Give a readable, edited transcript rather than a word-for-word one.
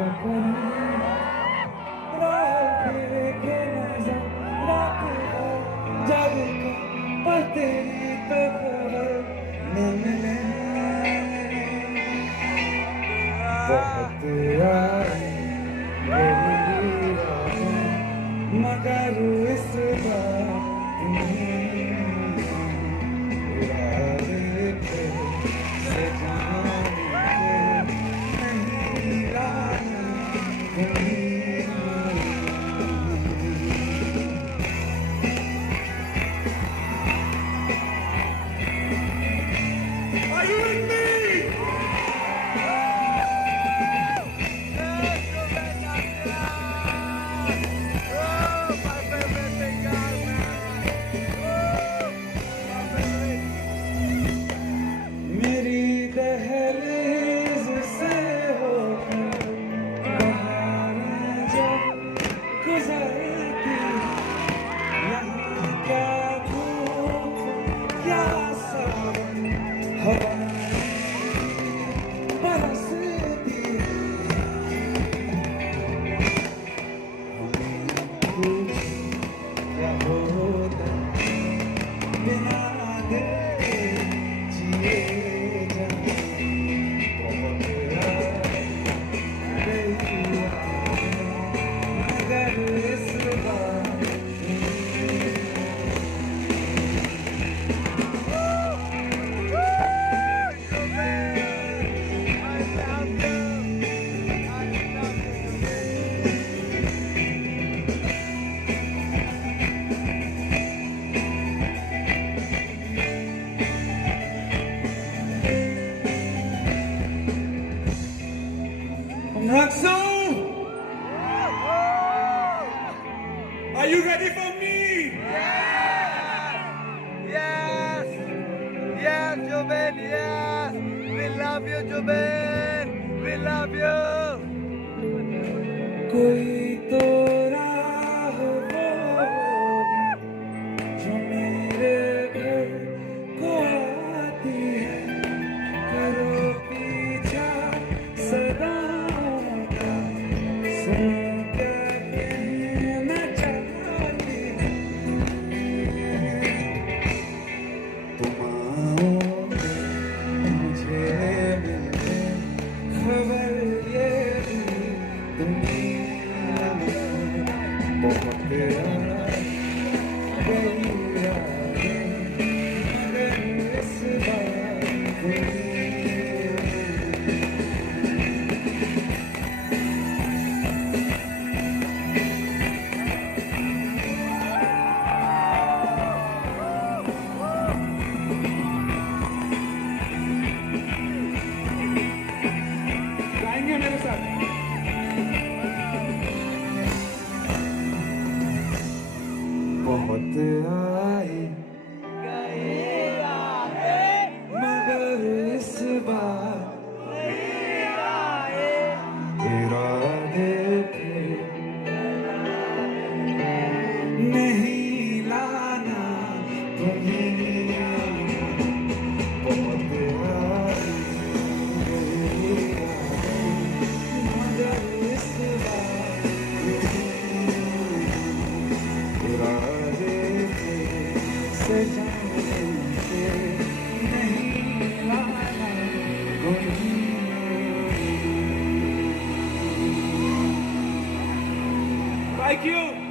क्या करूं राह देखे नजर रात भर जग को पर तेरी तो खबर न मिले बहुत आई गहरी राहें मगर इस बार इरादे थे सजाने के नहीं लाना Are you with me? मेरी दहलीज से होकर बहारें जब गुजरती यहाँ क्या धूप क्या सावन हवाएं बरसती कुछ क्या होता बिना देखे जिए Raksu, are you ready for me? Yes! Yes, Juben, yes! We love you, Juben! We love you! कोई तो राह होगी जो मेरे घर को आती है करो पीछा सदाओं का सुन क्या कहना चाहती है तुम आओगे मुझे मिलने खबर ये भी दुनिया में बहुत गई यादें मगर इस बार गाएंगे मेरे साथ बहुत आई मगर इस बार इरादे थे नहीं लाना तुम्हें बहुत आई मगर इस बार इरादे थे सजाने के नहीं लाना कोई Thank you.